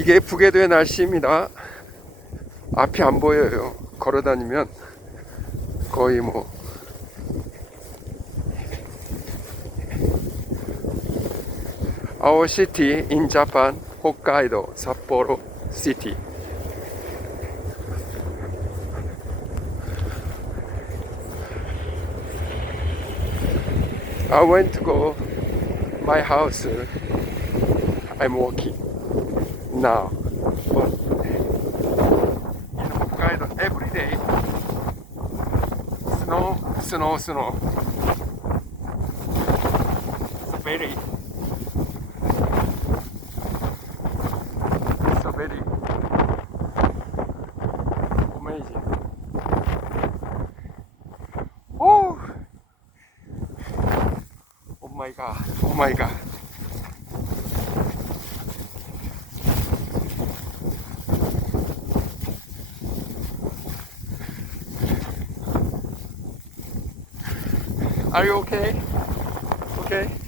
이게 북에도의 날씨입니다. 앞이 안 보여요. 걸어 다니면 거의 뭐 Our city in Japan, Hokkaido, Sapporo city. I went to go my house. I'm walking now. But in Hokkaido every day, snow. It's very amazing. Oh, oh my god, oh my god. Are you okay? Okay.